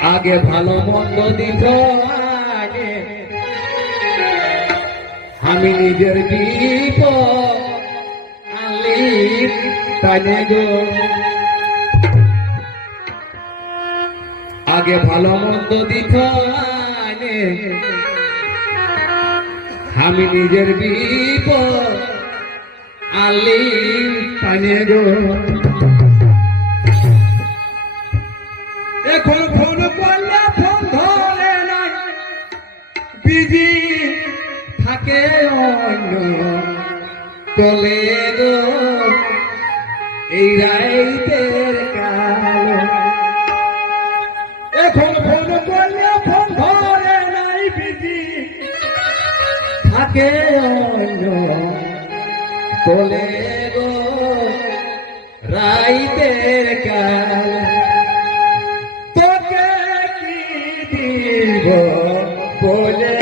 আগে ভালো মন্দ দিত আগে। আমি নিজের গো। আগে ভালো মন্দ দিত আমি নিজের দীপ আলি টানে গো। এখন বিজি থাকে অন্য তলে গো এই রাইতের কালো। এখন ফোন করলে ফোন ধরে নাই বিজি থাকে অন্য তলে গো রাইতের কালো। তোকে কি দিব বলে